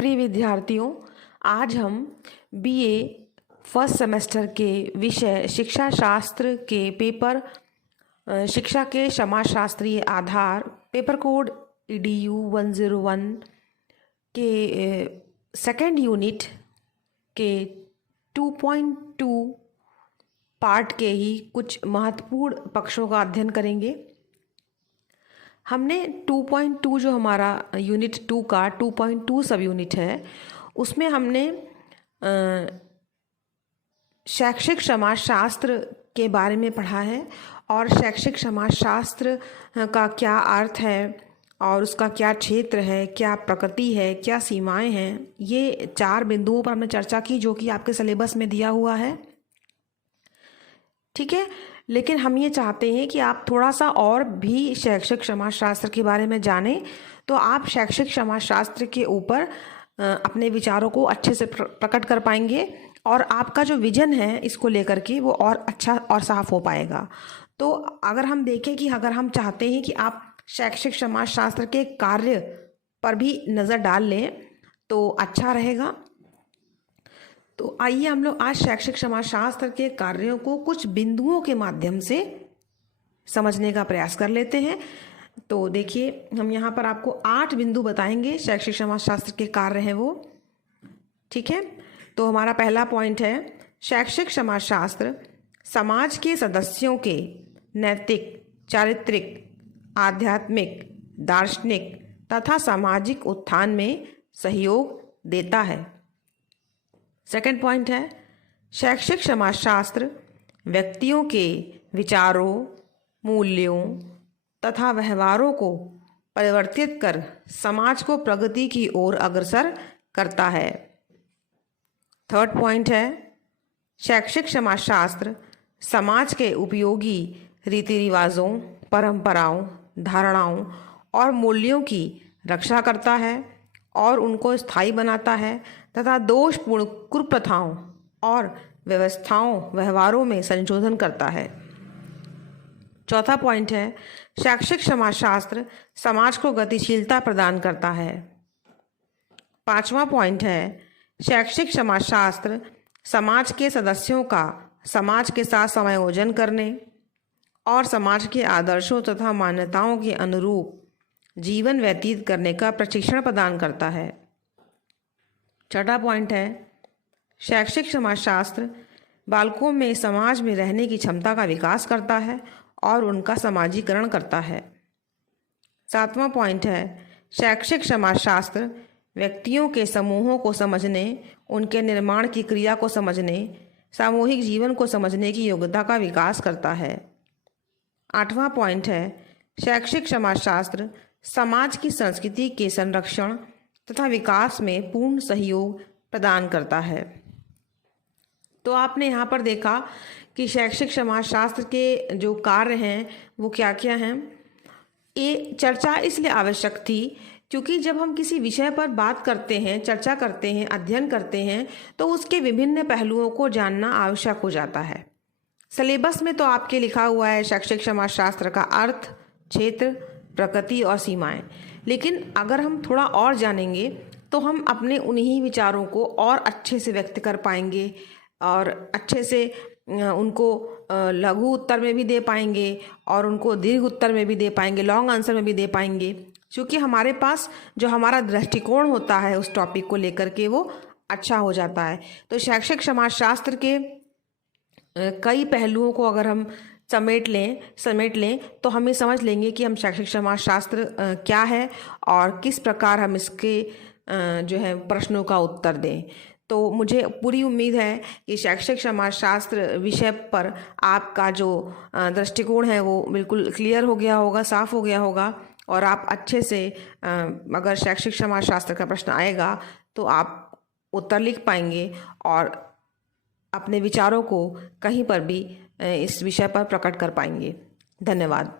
प्रिय विद्यार्थियों, आज हम बीए फर्स्ट सेमेस्टर के विषय शिक्षा शास्त्र के पेपर शिक्षा के समाजशास्त्रीय आधार पेपर कोड EDU 101 के सेकेंड यूनिट के 2.2 पार्ट के ही कुछ महत्वपूर्ण पक्षों का अध्ययन करेंगे। हमने 2.2 जो हमारा यूनिट 2 का 2.2 सब यूनिट है, उसमें हमने शैक्षिक समाजशास्त्र के बारे में पढ़ा है और शैक्षिक समाजशास्त्र का क्या अर्थ है और उसका क्या क्षेत्र है, क्या प्रकृति है, क्या सीमाएं हैं। ये 4 बिंदुओं पर हमने चर्चा की जो कि आपके सिलेबस में दिया हुआ है। ठीक है, लेकिन हम ये चाहते हैं कि आप थोड़ा सा और भी शैक्षिक समाजशास्त्र के बारे में जानें, तो आप शैक्षिक समाजशास्त्र के ऊपर अपने विचारों को अच्छे से प्रकट कर पाएंगे और आपका जो विजन है इसको लेकर के वो और अच्छा और साफ हो पाएगा। तो अगर हम देखें कि अगर हम चाहते हैं कि आप शैक्षिक समाजशास्त्र के कार्य पर भी नज़र डाल लें तो अच्छा रहेगा। तो आइए हम लोग आज शैक्षिक समाजशास्त्र के कार्यों को कुछ बिंदुओं के माध्यम से समझने का प्रयास कर लेते हैं। तो देखिए, हम यहाँ पर आपको 8 बिंदु बताएंगे शैक्षिक समाजशास्त्र के कार्य हैं वो। ठीक है, तो हमारा पहला पॉइंट है, शैक्षिक समाजशास्त्र समाज के सदस्यों के नैतिक, चारित्रिक, आध्यात्मिक, दार्शनिक तथा सामाजिक उत्थान में सहयोग देता है। सेकंड पॉइंट है, शैक्षिक समाजशास्त्र व्यक्तियों के विचारों, मूल्यों तथा व्यवहारों को परिवर्तित कर समाज को प्रगति की ओर अग्रसर करता है। थर्ड पॉइंट है, शैक्षिक समाजशास्त्र समाज के उपयोगी रीति रिवाजों, परंपराओं, धारणाओं और मूल्यों की रक्षा करता है और उनको स्थायी बनाता है तथा दोषपूर्ण कुप्रथाओं और व्यवहारों में संशोधन करता है। चौथा पॉइंट है, शैक्षिक समाजशास्त्र समाज को गतिशीलता प्रदान करता है। पांचवा पॉइंट है, शैक्षिक समाजशास्त्र समाज के सदस्यों का समाज के साथ समायोजन करने और समाज के आदर्शों तथा मान्यताओं के अनुरूप जीवन व्यतीत करने का प्रशिक्षण प्रदान करता है। छठा पॉइंट है, शैक्षिक समाजशास्त्र बालकों में समाज में रहने की क्षमता का विकास करता है और उनका समाजीकरण करता है। सातवां पॉइंट है, शैक्षिक समाजशास्त्र व्यक्तियों के समूहों को समझने, उनके निर्माण की क्रिया को समझने, सामूहिक जीवन को समझने की योग्यता का विकास करता है। आठवां पॉइंट है, शैक्षिक समाजशास्त्र समाज की संस्कृति के संरक्षण तथा विकास में पूर्ण सहयोग प्रदान करता है। तो आपने यहाँ पर देखा कि शैक्षिक समाजशास्त्र के जो कार्य हैं वो क्या क्या हैं। ये चर्चा इसलिए आवश्यक थी क्योंकि जब हम किसी विषय पर बात करते हैं, चर्चा करते हैं, अध्ययन करते हैं, तो उसके विभिन्न पहलुओं को जानना आवश्यक हो जाता है। सिलेबस में तो आपके लिखा हुआ है शैक्षिक समाजशास्त्र का अर्थ, क्षेत्र, प्रकृति और सीमाएं, लेकिन अगर हम थोड़ा और जानेंगे तो हम अपने उन्हीं विचारों को और अच्छे से व्यक्त कर पाएंगे और अच्छे से उनको लघु उत्तर में भी दे पाएंगे और उनको दीर्घ उत्तर में भी दे पाएंगे, लॉन्ग आंसर में भी दे पाएंगे, क्योंकि हमारे पास जो हमारा दृष्टिकोण होता है उस टॉपिक को लेकर के वो अच्छा हो जाता है। तो शैक्षिक समाजशास्त्र के कई पहलुओं को अगर हम समेट लें तो हम ये समझ लेंगे कि हम शैक्षिक समाजशास्त्र क्या है और किस प्रकार हम इसके जो है प्रश्नों का उत्तर दें। तो मुझे पूरी उम्मीद है कि शैक्षिक समाजशास्त्र विषय पर आपका जो दृष्टिकोण है वो बिल्कुल क्लियर हो गया होगा, साफ हो गया होगा और आप अच्छे से अगर शैक्षिक समाजशास्त्र का प्रश्न आएगा तो आप उत्तर लिख पाएंगे और अपने विचारों को कहीं पर भी इस विषय पर प्रकट कर पाएंगे। धन्यवाद।